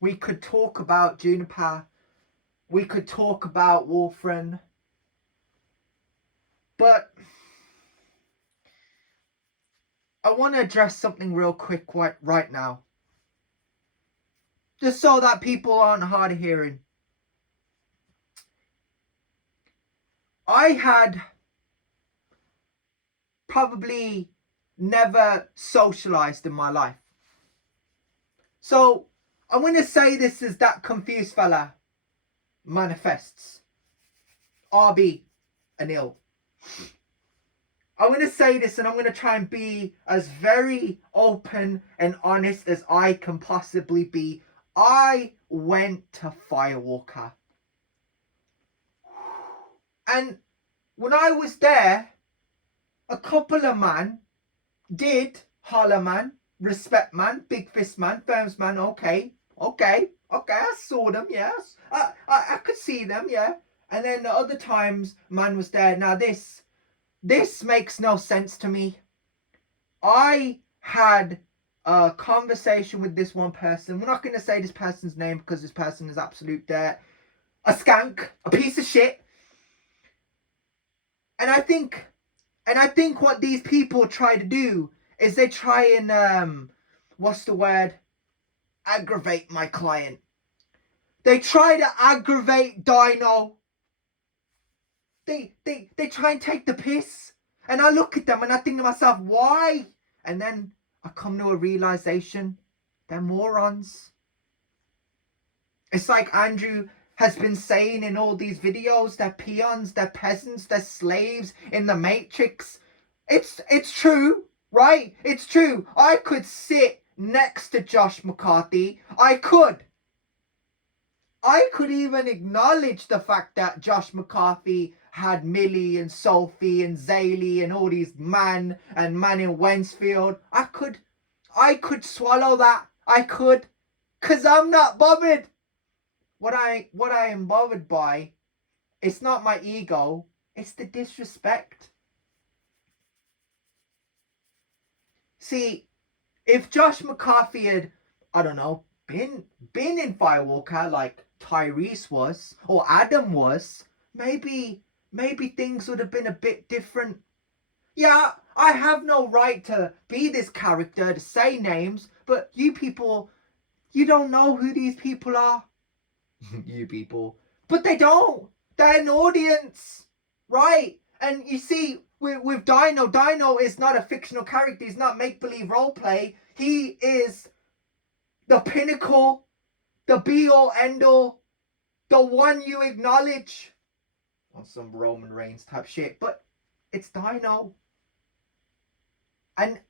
We could talk about Juniper. We could talk about Wolfren. But I want to address something real quick right now. Just so that people aren't hard of hearing. I had probably never socialized in my life. So I'm going to say this as that confused fella manifests. RB Anil. I'm going to say this and I'm going to try and be as very open and honest as I can possibly be. I went to Firewalker. And when I was there, a couple of man did holler man, respect man, big fist man, firms man, okay, I saw them, yes. I could see them, yeah. And then the other times man was there. Now this makes no sense to me. I had a conversation with this one person. We're not going to say this person's name because this person is absolute dirt. A skank, a piece of shit. And I think what these people try to do is they try and what's the word? Aggravate my client. They try to aggravate Dyno. They try and take the piss. And I look at them and I think to myself, why? And then I come to a realization, they're morons. It's like Andrew has been saying in all these videos, they're peons, they're peasants, they're slaves in the Matrix. It's true, right? It's true. I could sit next to Josh McCarthy. I could even acknowledge the fact that Josh McCarthy had Millie and Sophie and Zaylee and all these man in Wensfield. I could swallow that. I could, cause I'm not bothered. What I am bothered by, it's not my ego, it's the disrespect. See, if Josh McCarthy had, I don't know, been in Firewalker like Tyrese was or Adam was, maybe things would have been a bit different. Yeah, I have no right to be this character, to say names, but you people, you don't know who these people are. You people. But they don't. They're an audience. Right? And you see, with Dyno is not a fictional character. He's not make-believe roleplay. He is the pinnacle, the be-all, end-all, the one you acknowledge. On some Roman Reigns type shit. But it's Dyno. And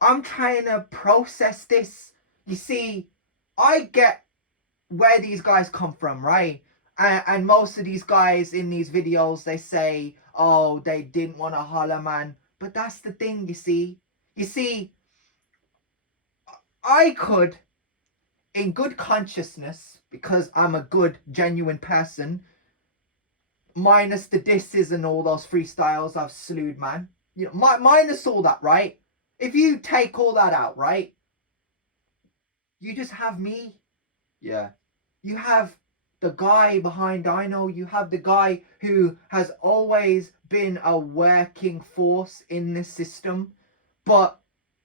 I'm trying to process this. You see, I get where these guys come from, right? And most of these guys in these videos, they say, oh, they didn't want to holler, man. But that's the thing, you see. You see, I could, in good consciousness, because I'm a good, genuine person, minus the disses and all those freestyles I've slewed, man. You know, minus all that, right? If you take all that out, right? You just have me. Yeah. You have the guy behind Dyno. You have the guy who has always been a working force in this system, but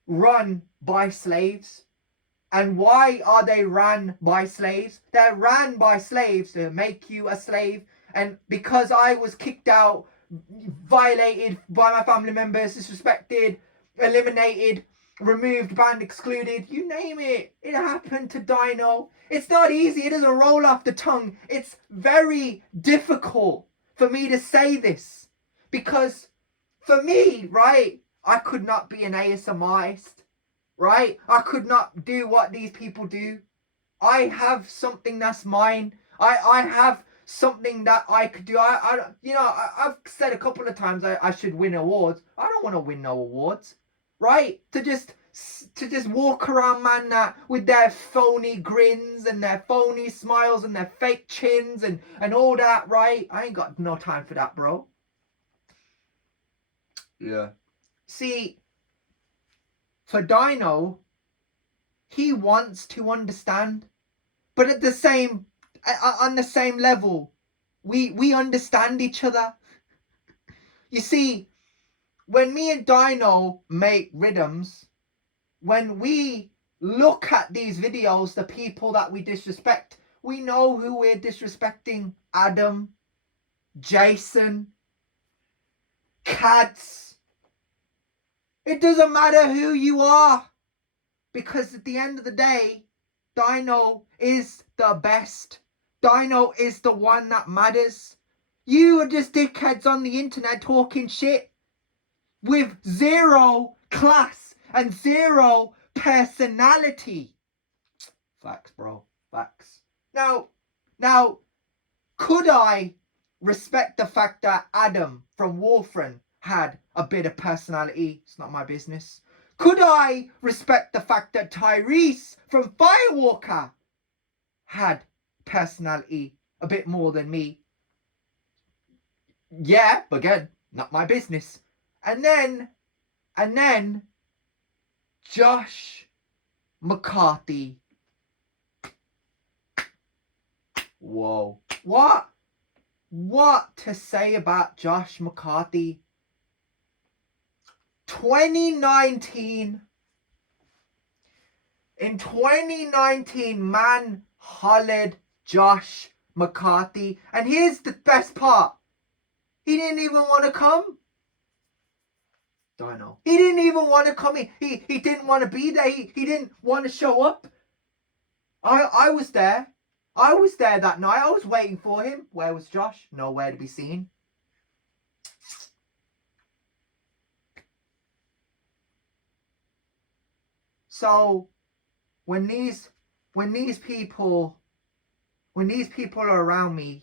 run by slaves. And why are they ran by slaves? They're ran by slaves to make you a slave. And because I was kicked out, violated by my family members, disrespected, eliminated, removed, banned, excluded, you name it, it happened to Dyno. It's not easy. It doesn't roll off the tongue. It's very difficult for me to say this because for me, right, I could not be an ASMRist, right? I could not do what these people do. I have something that's mine. I have something that I could do. I've said a couple of times I should win awards. I don't want to win no awards, right? To just walk around, man, that with their phony grins and their phony smiles and their fake chins and all that, right? I ain't got no time for that, bro. Yeah. See, for Dyno, he wants to understand. But at the same, on the same level, we understand each other. You see, when me and Dyno make rhythms, when we look at these videos, the people that we disrespect, we know who we're disrespecting. Adam, Jason, Cats. It doesn't matter who you are, because at the end of the day, Dyno is the best. Dyno is the one that matters. You are just dickheads on the internet talking shit with zero class and zero personality. Facts, bro. Facts. Now, could I respect the fact that Adam from Warframe had a bit of personality? It's not my business. Could I respect the fact that Tyrese from Firewalker had personality a bit more than me? Yeah, but again, not my business. And then Josh McCarthy. Whoa. What to say about Josh McCarthy? 2019. In 2019, man hollered Josh McCarthy. And here's the best part. He didn't even want to come. Dyno. He didn't even want to come in. He didn't want to be there. He didn't want to show up. I was there. I was there that night. I was waiting for him. Where was Josh? Nowhere to be seen. So when these people are around me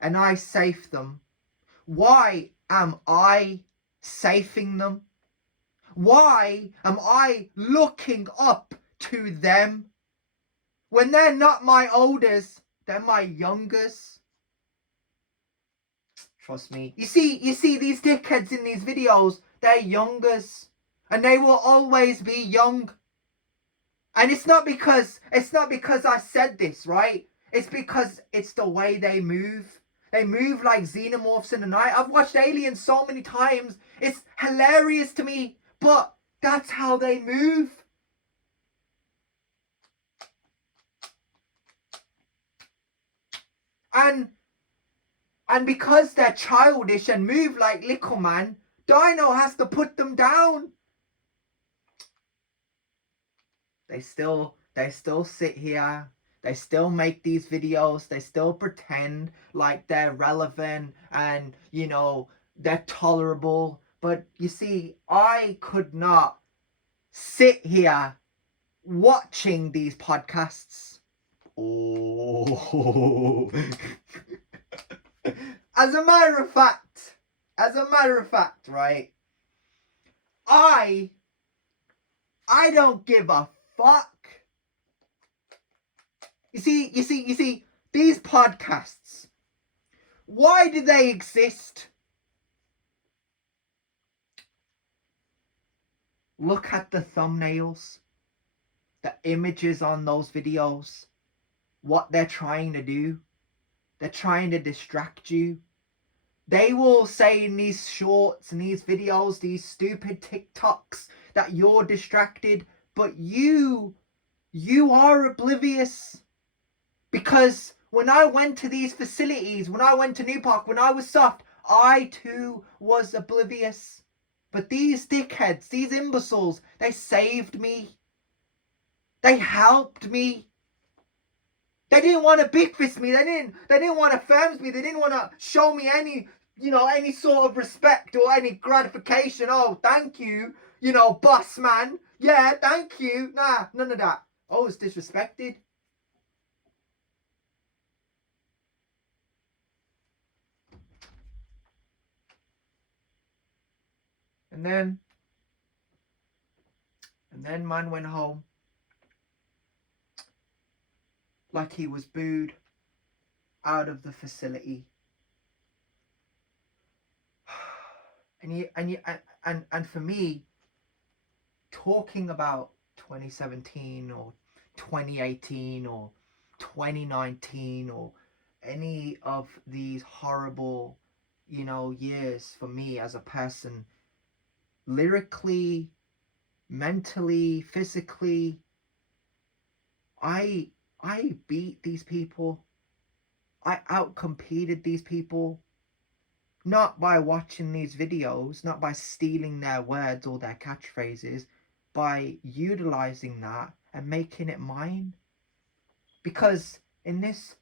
and I safe them, why am I safing them? Why am I looking up to them when they're not my olders, they're my youngers? Trust me. You see these dickheads in these videos, they're youngers, and they will always be young. And it's not because I said this, right? It's because it's the way they move. They move like xenomorphs in the night. I've watched Aliens so many times. It's hilarious to me, but that's how they move. And because they're childish and move like little man, Dyno has to put them down. They still sit here. They still make these videos. They still pretend like they're relevant and, you know, they're tolerable. But you see, I could not sit here watching these podcasts. Oh. As a matter of fact, right? I don't give a fuck. You see, these podcasts, why do they exist? Look at the thumbnails, the images on those videos, what they're trying to do. They're trying to distract you. They will say in these shorts and these videos, these stupid TikToks, that you're distracted, but you are oblivious. Because when I went to these facilities, when I went to New Park, when I was soft, I too was oblivious. But these dickheads, these imbeciles, they saved me. They helped me. They didn't want to big fist me. They didn't want to firms me. They didn't want to show me any, any sort of respect or any gratification. Oh, thank you, boss man. Yeah, thank you. Nah, none of that. I was disrespected. And then man went home like he was booed out of the facility. And for me, talking about 2017 or 2018 or 2019 or any of these horrible, years for me as a person, lyrically, mentally, physically. I beat these people. I outcompeted these people. Not by watching these videos, not by stealing their words or their catchphrases, by utilizing that and making it mine. Because in this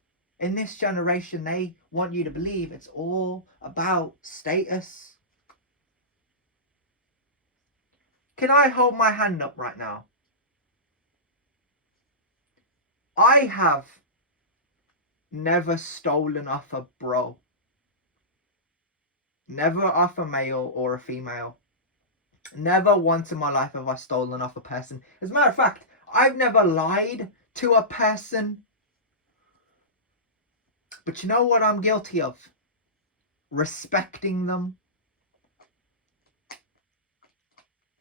generation, they want you to believe it's all about status. Can I hold my hand up right now? I have never stolen off a bro. Never off a male or a female. Never once in my life have I stolen off a person. As a matter of fact, I've never lied to a person. But you know what I'm guilty of? Respecting them,